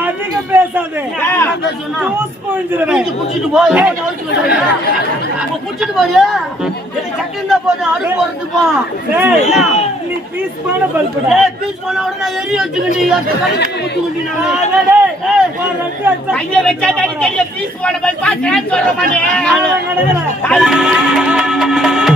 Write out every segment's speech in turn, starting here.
அதிகம் பேசாதே ஜூஸ் புழிஞ்சிருவேன் குடிச்சிட்டு போய் குடிச்சிட்டு போய் எனக்கு போதும் அடுப்பு போறதுப்பா நீ பீஸ் பண்ண பல்புடா ஏய் பீஸ் பண்ண உடனே எரிய வச்சுக்கிட்டு குத்துக்கிட்டு நான் பீஸ் நான்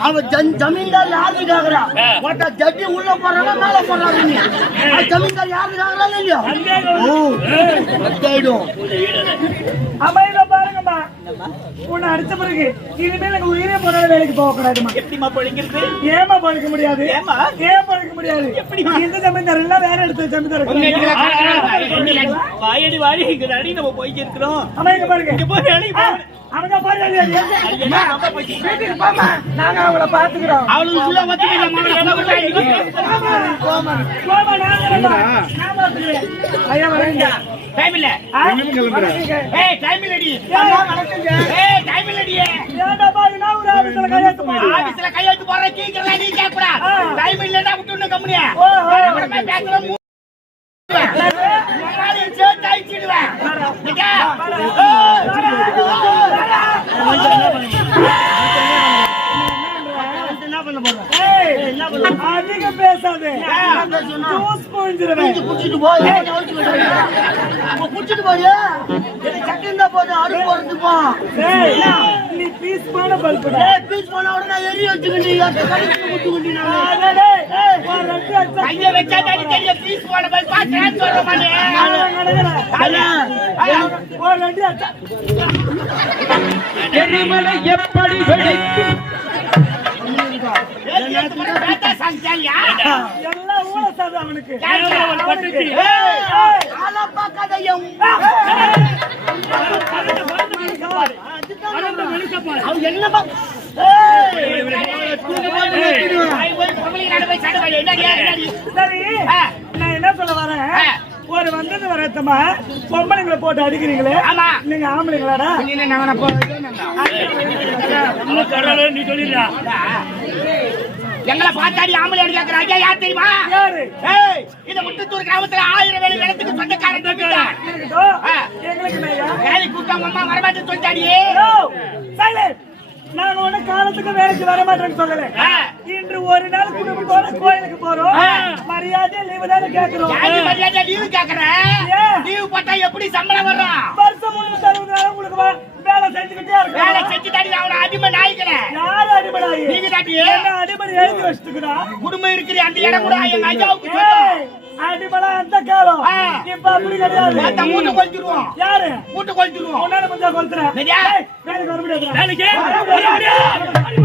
அவன் ஜன்- ஜமீன்தார் யாருக்கு கேக்குறா ஒருத்த ஜட்டி உள்ள போறானா மேல போறாங்க நீ. ஜமீன்தார் யாருக்கு கேக்குறாங்க இல்லையா ஓ பத்தாயிடும் அம்மா, இதை பாருங்கம்மா. உன்னை அடிச்ச பிறகு இனிமேல் எங்க உயிரே போனால வேலைக்கு போக கூடாதுமா எப்படிமா பொழிங்கிறது ஏமா பழக்க முடியாது? ஏம்மா? ஏன் பழக்க முடியாது? இந்த ஜமீன்தார் எல்லாம் வேற இடத்துல ஜமீன்தார். வாயடி வாடி இங்க அடி நம்ம போய்க்கு இருக்கிறோம். அம்மா இங்க பாருங்க. இங்க போய் வேலைக்கு. அவங்க நாங்க அவங்கள பாத்துக்கிறோம். டைம் இல்ல. டைம் இல்லடி. டைம் இல்லடி. ஆபீஸ்ல கையெழுத்து போற கீக்கல நீ கேக்குறா. டைம் இல்லன்னா கம்பெனியா பேக்கல சேர்த்து அழிச்சிடுவேன். அதிகம் பேசாதே. ஜூஸ் புழிஞ்சிருவேன். குடிச்சிட்டு போய் குடிச்சிட்டு போய் சட்டை இருந்தா போதும் அடுப்பு போறதுப்பா நீ பீஸ் பண்ண பல்புடா. பீஸ் பண்ண உடனே வச்சுக்கிட்டு கைய வச்சா பீஸ் போய் சொல்ற மாதிரி. எரிமலை எப்படி வெடிக்கும்? என்ன சொல்ல வரேன். ஒரு வந்தது வரத்தமா பொம்பளைங்களை போட்டு அடிக்கிறீங்களே? ஆமா. நீங்க ஆம்பளைங்களாடா? நீ சொல்லிடுறா எங்களை பார்த்தாடி ஆம்பளை அடி கேக்குறாங்க யார் தெரியுமா? இந்த முட்டத்தூர் கிராமத்துல ஆயிரம் வேலை நிலத்துக்கு சொந்தக்காரன். எங்களுக்கு உங்க அம்மா வரமாட்டேன்னு சொல்லிட்டாடி நாங்க ஒண்ணு காலத்துக்கு வேலைக்கு வர மாட்டேன்னு சொல்லல. இன்று ஒரு நாள் குடும்பத்தோட கோயிலுக்கு போறோம். மரியாதை லீவு தானே கேக்குறோம். மரியாதை லீவு கேக்குற? ஏன்? லீவு போட்டா எப்படி சம்பளம் வரும்? வருஷம் முன்னூத்தி அறுபது நாள் உங்களுக்கு வேலை செஞ்சுக்கிட்டே வேலை இருக்கோம் செஞ்சு தாடி அவனை அடிமை நாய்க்கிறேன். யாரு அடிபடாயி நீங்க தாண்டி என்ன அடிபடி எழுதி வச்சுக்கிறா குடும்பம் இருக்கிற அந்த இடம் கூட எங்க ஐயாவுக்கு. அடிபடா அந்த காலம். இப்ப அப்படி கிடையாது. மூட்டை கொளுத்திடுவோம் யாரு? மூட்டை கொளுத்திடுவோம் உன்னால கொஞ்சம் கொளுத்துறேன் வேலைக்கு வர முடியாது வேலைக்கு? வர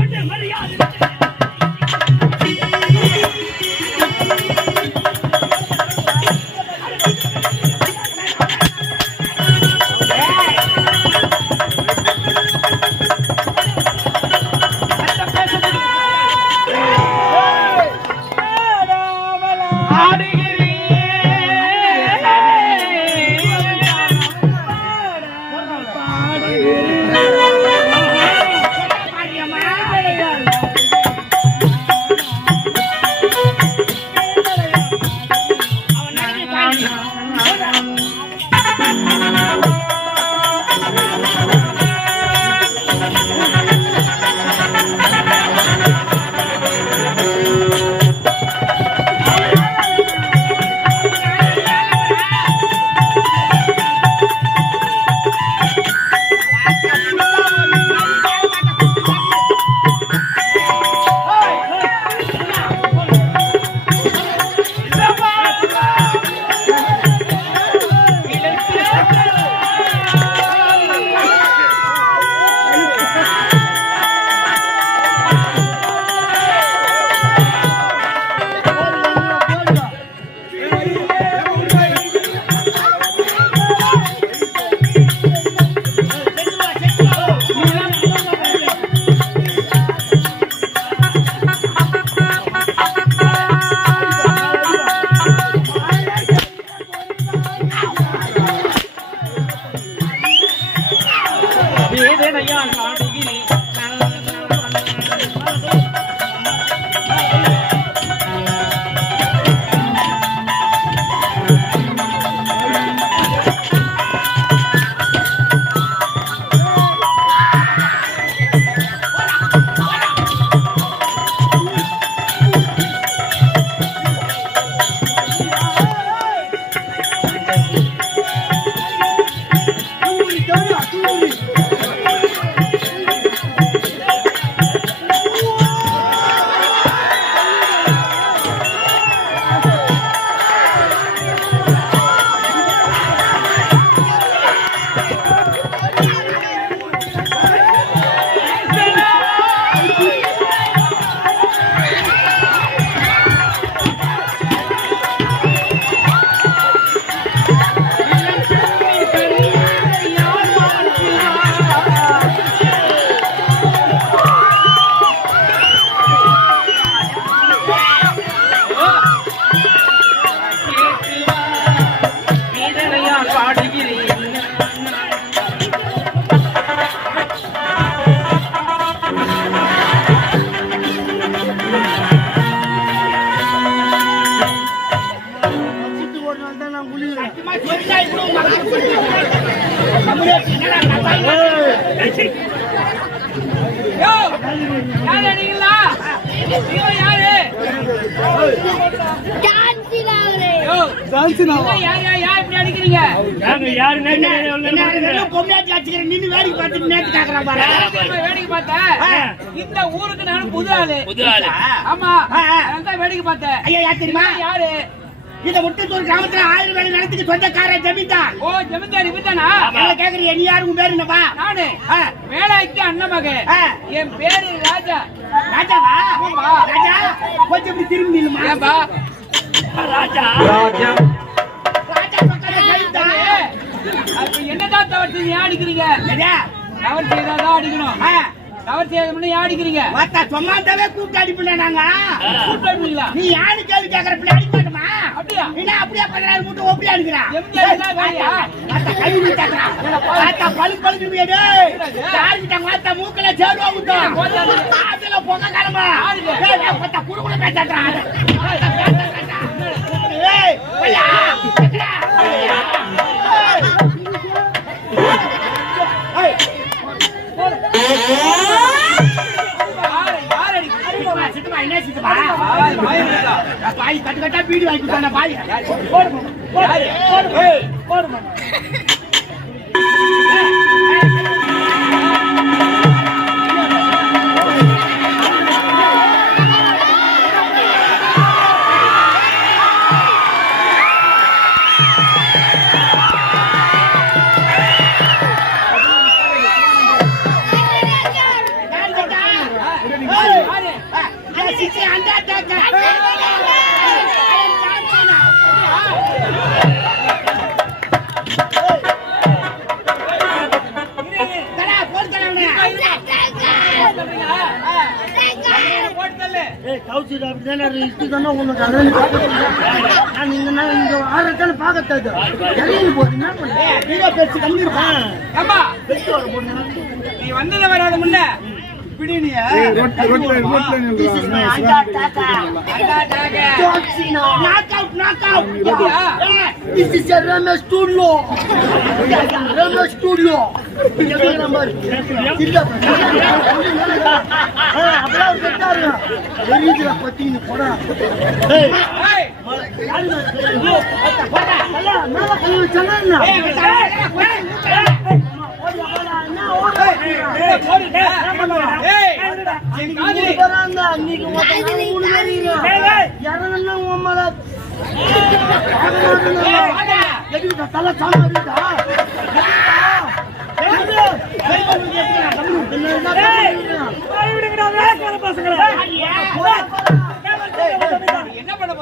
இந்த ஊருக்கு நான் புது ஆளு. புது ஆளு. ஆமா. வேடிக்கை பார்த்தேன். ஐயா தெரியுமா? யாரு? இந்த முட்டத்தூர் கிராமத்துல ஆயிரம் வேலை நிலத்துக்கு சொந்தக்கார ஜமீன்தார். ஓ ஜமீன்தார் இவதானா என்ன கேக்குறீங்க? நீ யாரு? உன் பேரு என்னப்பா? நானு. வேலாய்க்கு அண்ணன் மகன். என் பேரு ராஜா. ராஜாவா? ஆமாப்பா. ராஜா? கொஞ்சம் இப்படி திரும்பி நில்லுமா? ஏன்பா? ராஜா. அப்ப என்னதான் தவறு ஏன் அடிக்கிறீங்க தவறு செய்தாதான் அடிக்கணும் தவறு செய்யாத முன்ன அடிக்கிறீங்க வாத்தா, சும்மாதாவே கூப்பிட்டு அடிப்பேன் நாங்க? கூப்பிடுவீங்களா நீ யாரு கேள்வி கேக்குற பிள்ளை அடிக்க மாட்டோமா? அப்படியா? என்ன அப்படியே பதினாறு மூட்டை ஒப்படி தான் வேலையா? கை விட்டாக்குறான் வாத்தா பழு பழுக்கு வாத்தா மூக்கல சேருவா விட்டோம் காதுல பொங்க ஏய், வாத்தா குடு குடு பேசாட்றான் வீடு வாங்கி கொடுத்தான பாய் யாரு? ஏய், யாரு? சொல்றீங்களா? தள்ளு. ஏம்மா, நீ வந்தது வராத முன்ன இப்படி நீ அண்டா டாக. This is a Rama studio. Rama studio. அப்படியே கட்டாரு போடா மேல ஏய், வாடா. எதுக்குடா தலை சாமி? என்ன பண்ண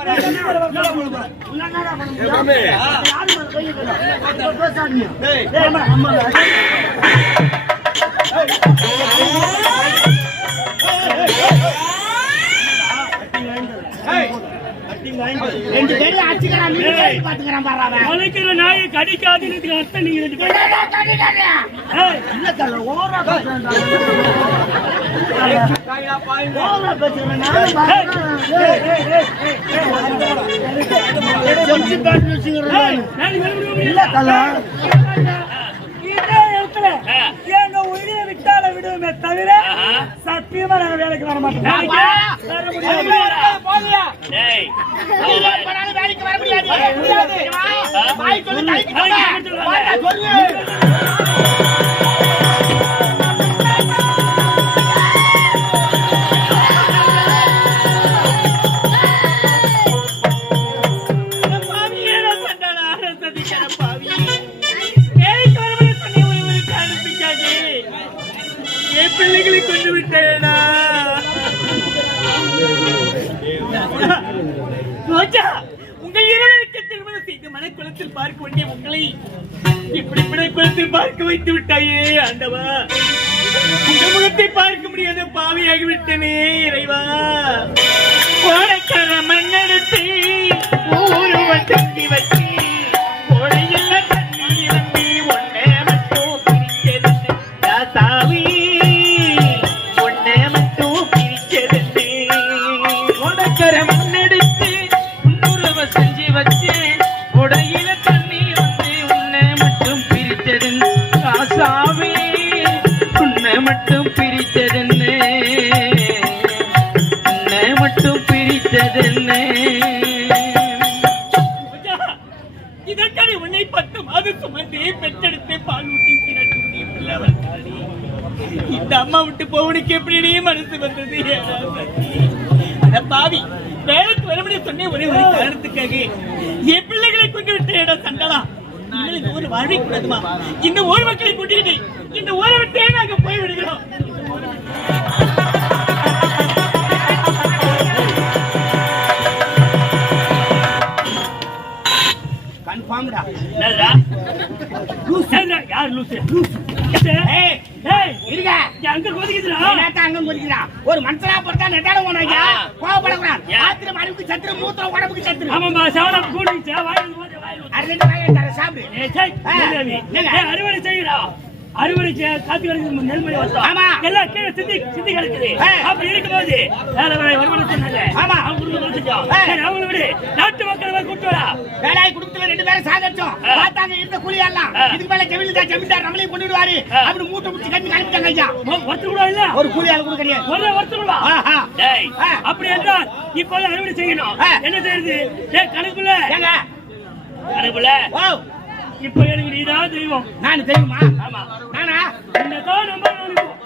ரெண்டு பேரும் அடிச்சுக்கிறான் நீ பாரு நாயை கடிக்காதுன்னு அர்த்தம் நீங்க ரெண்டு இல்ல தல, எங்க உயிரை விட்டால விடுவோமே தவிர சத்தியமா நாங்க வேலைக்கு வர மாட்டோம் வேலைக்கு வர முடியாது. ஒரே ஒரு காரணத்துக்காக என் பிள்ளைகளை கொண்டு விட்டு ஏடா சண்டலா இந்த ஊர் வாழ கூடாதுமா இந்த ஊர் மக்களை கூட்டிக்கிட்டு இந்த ஊரை விட்டே நாங்க போய் விடுகிறோம் கன்ஃபார்ம்டா யார் லூசு? ஏய், ஏய், இருங்க. அங்க கொதிக்கிறான் அங்க கொதிக்கிறான் ஒரு மனுஷனா பொறுத்தா நெட்டாலும் போனாங்க கோவப்படக்கூடாது. ஆத்திரம் அறிவுக்கு சத்திரம் மூத்திரம் உடம்புக்கு சத்திரம் ஆமாம்மா சவரம் கூடிச்சு அறுநூறு அறுவடை செய்யலாம் அறுவடை காத்து நெல்மணி வந்தோம். ஆமா. எல்லாம் கீழே சிந்தி சிந்தி கிடைக்குது. அப்படி இருக்கும்போது வேலை வேலை வருமானத்தினால ஆமா. அவங்கள விடு. நாட்டு மக்களை கூட்டு வாடா. வேலாய் குடும்பத்துல ரெண்டு பேரும் சாகச்சோம் ஆ. பார்த்தாங்க இருந்த கூலி எல்லாம். இதுக்கு மேல ஜமீன்தார் ஜமீன்தார் நம்மளையும் கொண்டு விடுவாரு ஆ. அப்படி மூட்டை முடிச்சு கட்டி கிளம்பிட்டாங்க ஐயா. ஒருத்தர் கூட இல்ல? ஒரு கூலி ஆள் கூட கிடையாது. ஒரே ஒருத்தர் கூட. அப்படி என்றால் இப்போது அறுவடை செய்யணும். என்ன செய்யறது? டேய் கணக்குல. ஏங்க? கணக்குல. இப்போ எனக்கு நீதான் தெய்வம். நான் தெரியுமா ஆமா. நானா? உன்னைத்தான் நம்ப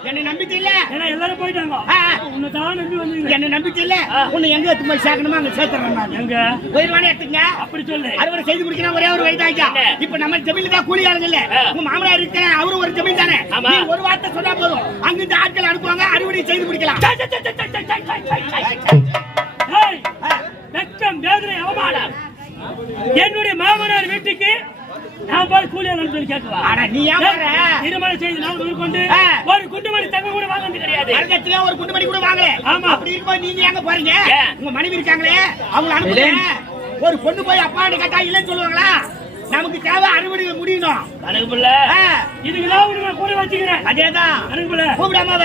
என்ன நம்பிக்கை இல்ல? ஏன்னா எல்லாரும் போயிட்டாங்க. நம்பி வந்து என்ன நம்பிக்கை இல்ல. உன்னை எங்க எடுத்து போய் சேர்க்கணுமோ? அங்க சேர்த்துறேன் நான். எங்க? போயிருவானே எடுத்துங்க அப்படி சொல்லு. அறுவடை செய்து முடிக்கணும் ஒரே ஒரு வயதாச்சா? இப்ப நம்ம ஜமீன்ல தான் கூலி ஆளுங்க இல்ல. உங்க மாமனார் இருக்க அவரும் ஒரு ஜமீன் தானே? ஒரு வார்த்தை சொன்னா போதும். அங்கிருந்து ஆட்கள் அனுப்புவாங்க அறுவடை செய்து முடிக்கலாம் போய் கூலி ஆளுன்னு சொல்லி கேட்கவா? அட, நீ வர? திருமணம் செய்து நான் கொண்டு ஆ. ஒரு குண்டு மணி தங்க கூட வாங்கினது கிடையாது. வரதட்சணையா ஒரு குண்டு மணி கூட வாங்கல. ஆமா. அப்படி இருக்கும்போது நீங்க எங்க போறீங்க? உங்க மனைவி இருக்காங்களே அவங்க அனுப்புங்க. ஒரு பொண்ணு போய் அப்பான்னு கேட்டா இல்லைன்னு சொல்லுவாங்களா? நமக்கு தேவை அறுவடை முடியணும். கணக்கு பிள்ளை. இதுக்குதான் உனக்கு கூட வச்சுக்கிறேன். அதேதான். கணக்கு பிள்ளை. கூப்பிடாம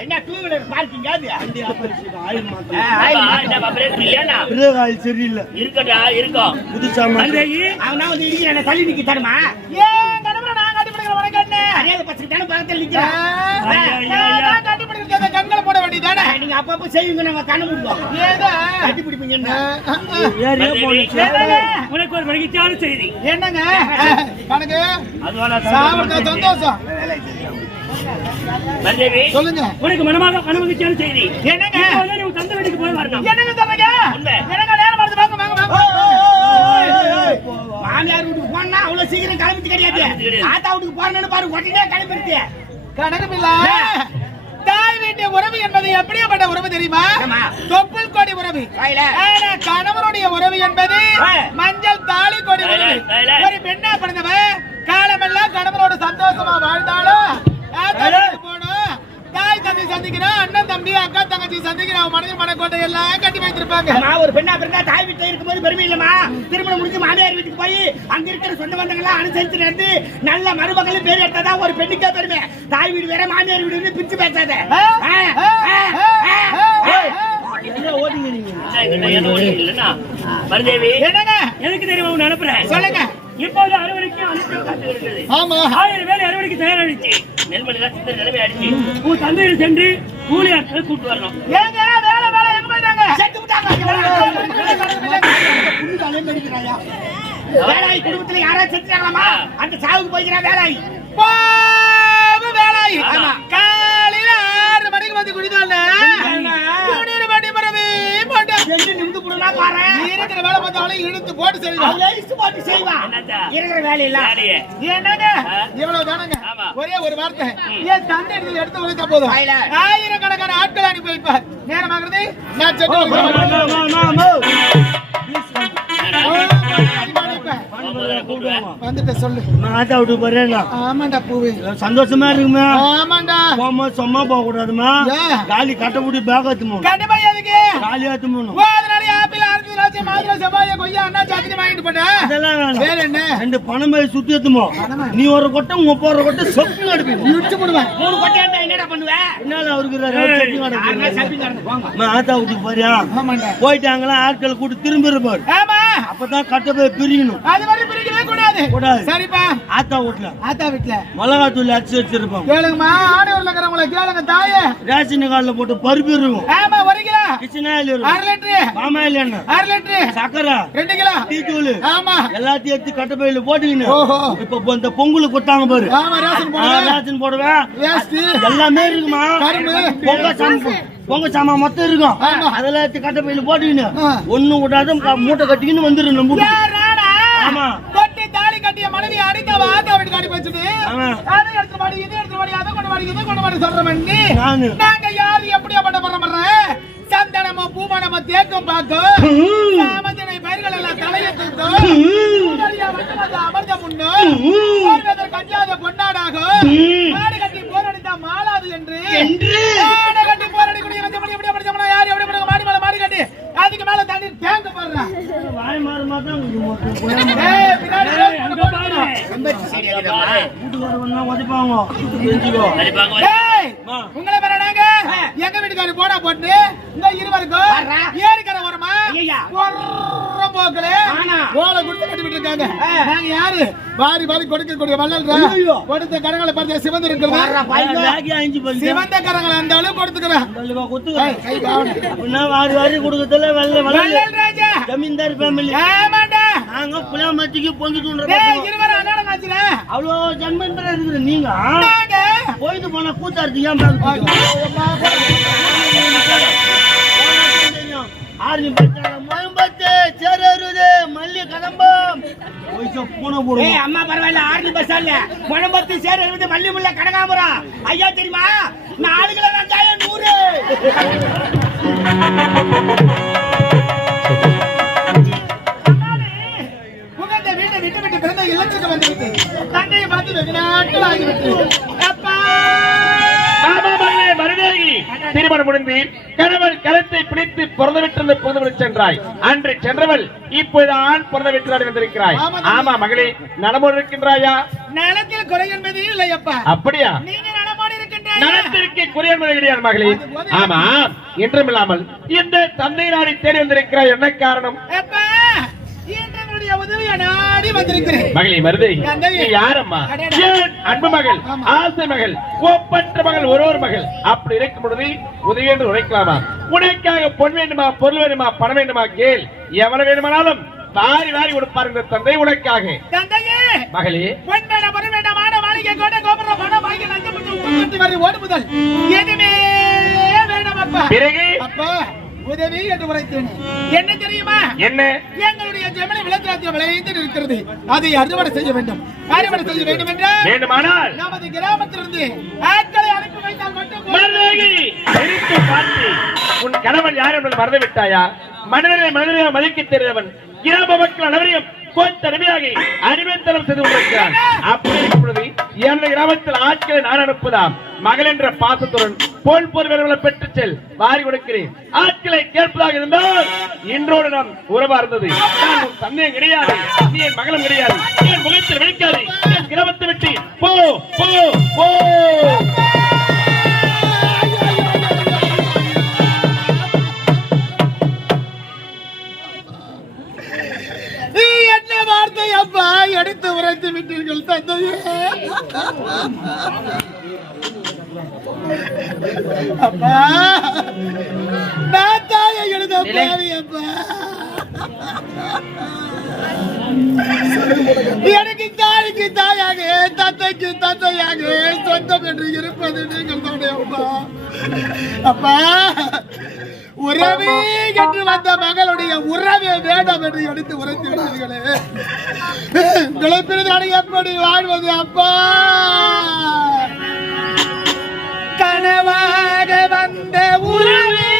என்ன டூ வீலர் பார்க்கிங் அது? வண்டி ஆபரேஷன் ஆயில் மாத்தா ஆயில் புதுசா மாத்தி அவனா வந்து என்ன தள்ளி நிக்கி தரமா? ஏ கணவர நான் கட்டி பிடிக்கிற வர கண்ணே அதே பச்சை தான பக்கத்துல நிக்கிறேன் நான் கட்டி பிடிக்கிறது கண்கள போட வேண்டியதானே நீங்க அப்பப்ப செய்வீங்க நம்ம கண்ணு முடிவோம். ஏதா? கட்டி என்ன? ஏறிய போலீஸ் உனக்கு ஒரு மகிழ்ச்சியான செய்தி. என்னங்க? கணக்கு? அதுவான சந்தோஷம். மந்தேவி சொல்லுங்க உனக்கு மனமாக மனமகிழ்ச்சியான செய்தி என்னங்க? இப்போதான் நீ உன் தந்தை வீட்டுக்கு போய் வரணும் என்னங்க சொல்றீங்க? நேரம் வருது, வாங்க, வாங்க. மாமியார் வீட்டுக்கு போனா அவ்வளவு சீக்கிரம் கிளம்பிட்டு கிடையாது. ஆத்தா வீட்டுக்கு போறேன்னு பாரு உடனே கிளம்பிடுச்சு கணக்கு பிள்ளை தாய் வீட்டு உறவு என்பது எப்படியாப்பட்ட உறவு தெரியுமா. தொப்புள் கொடி உறவு கணவனுடைய உறவு என்பது. மஞ்சள் தாலி கொடி உறவு. ஒரு பெண்ணா பிறந்தவன் காலமெல்லாம் கணவனோட சந்தோஷமா வாழ்ந்தாலும் போகணும் தாய் தந்தை சந்திக்கிறோம் அண்ணன் தம்பி அக்கா தங்கச்சி சந்திக்கிறோம் மனதில் மனக்கோட்டை எல்லாம் கட்டி வைத்திருப்பாங்க. அம்மா, ஒரு பெண்ணா பிறந்தா தாய் வீட்டுல இருக்கும்போது பெருமை இல்லம்மா. திருமணம் முடிஞ்சு மாமியார் வீட்டுக்கு போய் அங்க இருக்கிற சொந்த பந்தங்கள்லாம் அனுசரிச்சு நடந்து நல்ல மருமகள் பேர் எடுத்ததா ஒரு பெண்ணுக்கே பெருமை. தாய் வீடு வேற மாமியார் வீடு பிரிச்சு பேசாத. ஓடிங்க நீங்க? எனக்கு தெரியும் அனுப்புறேன் சொல்லுங்க. இப்போது அறுவடைக்கு அனுப்பப்பட்டிருக்கிறது ஆயிரம் பேர் அறுவடைக்கு தயாராகிடுச்சு நெல்மணி லட்சத்தில் நிலைமை ஆயிடுச்சு உன் தந்தையில் சென்று கூலி ஆட்கள் கூட்டு வரணும் வேலாய் குடும்பத்துல யாராவது செஞ்சாங்களா அந்த சாவுக்கு போய்க்கிறா வேலாய் வேலாய் காலையில ஆறு மணிக்கு வந்து குடிதான் எங்க நிமிந்து போடுனா பாரு. இருக்கிற வேலை பார்த்தாலும் இழுத்து போட்டு அவளே இஷ்டு போட்டு செய்வா? இருக்கிற. என்னங்க. இவ்வளவு தானங்க. ஒரே ஒரு வார்த்தை. என் தந்தை எடுத்து எடுத்து உழைத்தா போதும். ஆயிரக்கணக்கான ஆட்கள் அனுப்பி வைப்பார். நேரமாகிறது. நான் செட்டு வந்துட்ட சொல்லு. ஆட்டா விட்டு போறேன்டா ஆமாண்டா பூவு. சந்தோஷமா இருக்குமே ஆமாண்டா. சும்மா போக கூடாதுமா? காலி கட்ட கூட்டி பேக் ஏத்து போகணும். கண்டிப்பா எதுக்கு? காலி ஏத்து மாதுளை கொய்யா வாங்கிட்டு அதெல்லாம் வேற என்ன? ரெண்டு பணம் போய் சுத்தி எத்துமோ? நீ ஒரு கொட்டை அப்பா ஒரு கொட்டை சொப்பு அடிப்பீங்க இடிச்சு போடுவேன் மூணு கொட்டையா இருந்தா என்னடா என்னால அவருக்கு போங்க. நான் ஆத்தா வீட்டுக்கு போறியா? ஆமாண்டா. போயிட்டாங்களா ஆட்கள் கூட்டு திரும்பி இருப்பாரு ஆமா. அப்பதான் கட்ட போய் பிரியணும். அது மாதிரி பிரிக்கவே கூடாது. கூடாது. சரிப்பா. ஆத்தா வீட்டுல. ஆத்தா வீட்டுல. மிளகாத்தூள் அடிச்சு வச்சிருப்பான் கேளுங்கம்மா ஆடூர்ல இருக்கிறவங்கள கேளுங்க தாயே. ரேஷன் கார்டுல போட்டு பருப்பு இருக்கும் ஆமா ஒரு கிலோ. கிச்சன் ஆயில் இருக்கும் அரை லிட்டரு. பாமாயில் எண்ணெய் அரை லிட்டரு சக்கரை ரெண்டு கிலோ. டீ தூள் ஆமா. எல்லாத்தையும் எடுத்து கட்ட பையில போட்டுக்கின்னு ஓஹோ. இப்ப இந்த பொங்கல் கொட்டாங்க பாரு. ஆமா ரேஷன் ஆ, போடுவேன். ரேஷன் போடுவேன். வேஸ்ட் எல்லாமே இருக்குமா? கரும்பு. பொங்க சாமான் பொங்க சாமான் மொத்தம் இருக்கும். அதெல்லாம் எடுத்து கட்ட பையில விடாத க- மூட்டை கட்டிக்கின்னு வந்துடும் நம்ம? ஆமா. தாலி கட்டிய மனைவி அடித்தவ ஆத்தா வீட்டுக்கு அடி வச்சுட்டு. அதை எடுத்து மாடி இதை எடுத்து மாடி அதை கொண்டு மாடி இதை கொண்டு மாடி சொல்ற மண்ணி. நானு. நாங்க யாரு? எப்படியா பண்ண போற மர்றேன் சந்தனமும் பூமணமும் தேக்கம் பார்க்கும் சாமந்தினை பயிர்கள் எல்லாம் தலையை வட்டமது அமர்ந்த முன்னு கஞ்சாத பொன்னாடாகும் மாடு கட்டி போரடித்தா மாளாது என்று. மாடு கட்டி போரடிக்கூடிய வச்ச மணி எப்படி படிச்சோம்னா யாரு எப்படி பண்ணுங்க மாடி மேல மாடி கட்டி. அதுக்கு மேல தண்ணி தேங்க போடுறேன் வாய் மாறுமா தான் உங்களுக்கு மொத்தம் புரியாம. ஏய், பின்னாடி போடுறா. வந்தா. உங்களை வீட்டுக்காரி போடா போட்டு இந்த இருவருக்கும் ஓரமா ஐயா. ஒர்ற போக்குல. ஓலை கொடுத்து கட்டி விட்டு இருக்காங்க நாங்க யாரு? வாரி வாரி கொடுக்கக்கூடிய வள்ளல் ஐயோ. கொடுத்த கரங்களை பார்த்து சிவந்து இருக்கிறது. சிவந்த கரங்களை அந்த அளவு கொடுத்துக்கிறேன் வாரி வாரி கொடுக்கறதுல வெள்ளை வெள்ளை. வள்ளல். ராஜா ஜமீன்தார் ஃபேமிலி ஏமாண்டா. நாங்க புளியாமத்திக்கு பொங்கி தூண்டுற டேய் பசங்க. இருவரும் அண்ணாடம் ஆச்சுல அவ்வளோ ஜன்மந்தரா இருக்குது நீங்க? போயிட்டு போனா கூத்தாடுறது ஏன் பச்சால மயம்பத்து சேரருது மல்லி கதம்பம் ஏய் அம்மா பரவாயில்ல ஆர்மி பஸ் இல்ல குழம்பத்து சேர இருந்து மல்லி முல்ல கனகாமரம் ஐயா தெரியுமா? நாலு கிலோ வெங்காயம் நூறு. உங்க வீட்டை விட்டு விட்டு பிறந்த இல்லத்துக்கு வந்துவிட்டு தந்தையை பார்த்து வெகு நாட்கள் ஆகிவிட்டு மருதேகி திருமணம் முடிந்து கணவன் கருத்தை பிடித்து பிறந்து விட்டிருந்த புகுந்து சென்றாய். அன்று சென்றவள் இப்போது ஆண் பிறந்த விட்டு வந்திருக்கிறாய் ஆமா, மகளே நலமோடு இருக்கின்றாயா? நிலத்தில் குறை என்பது இல்லை அப்பா அப்படியா நலத்திற்கு கிடையாது மகளே. ஆமா என்றுமில்லாமல் இந்த தந்தை நாடி தேடி வந்திருக்கிறாய். என்ன காரணம்? அப்பா என்னுடைய உதவியை நாடி வந்திருக்கிறேன். மகளே மருதை யாரம்மா? அன்பு மகள். ஆசை மகள் ஒப்பற்ற மகள் ஒரு ஒரு மகள். அப்படி இருக்கும் பொழுது உதவி என்று உழைக்கலாமா உனக்காக பொன் வேண்டுமா பொருள் வேண்டுமா பணம் வேண்டுமா கேள். எவ்வளவு வேண்டுமானாலும் வாரி வாரி கொடுப்பார் இந்த தந்தை உனக்காக. தந்தையே! மகளே. பொன் வேண்டாம் பொருள் வேண்டாம் மாட மாளிகை கோட்டை கோபுரம் பணம் வாங்கி லஞ்சம் ஓடுமுதல் எதுவுமே வேண்டாம் அப்பா. பிறகு? அப்பா. உதவி என்று உரைத்தேன். என்ன தெரியுமா? என்ன? எங்களுடைய ஜெமினி விளத்திராத்தியம் விளைந்து இருக்கிறது அதை அறுவடை செய்ய வேண்டும். அறுவடை செய்ய வேண்டும் என்றால் வேண்டுமானால் நமது கிராமத்திலிருந்து ஆட்களை அனுப்பி வைத்தால் மட்டும் உன் கணவன் யார் என்பதை மறந்து விட்டாயா மனிதனை மனிதனை மதிக்க தெரிந்தவன் கிராம மக்கள் அனைவரையும் கொஞ்ச நபியாகி அடிமைத்தனம் செய்து கொண்டிருக்கிறான். அப்படி பொழுது எனது கிராமத்தில் ஆட்களை நான் அனுப்புதாம் மகள் என்ற பாசத்துடன் போல் பொருள்களை பெற்று செல் வாரி கொடுக்கிறேன். ஆட்களை கேட்பதாக இருந்தால் இன்றோடு நாம் உறவா இருந்தது. சந்தேகம் கிடையாது நீ என் மகளும் கிடையாது. நீ என் முகத்தில் விழிக்காது என் கிராமத்தை விட்டு போ போ போ. என்ன வார்த்தை அப்பா எடுத்து உரைத்து விட்டீர்கள் தந்தையே. அப்பா. நான் தாயை எழுத பாவி அப்பா எனக்கு தாய்க்கு தாயாக தந்தைக்கு தந்தையாக சொந்தம் என்று இருப்பது நீங்கள் தானே அப்பா. அப்பா உறவே என்று வந்த மகளுடைய உறவே வேண்டாம் என்று எடுத்து உரைத்து விட்டீர்களே விளைப்பினால் எப்படி வாழ்வது அப்பா? கனவாக வந்த உறவே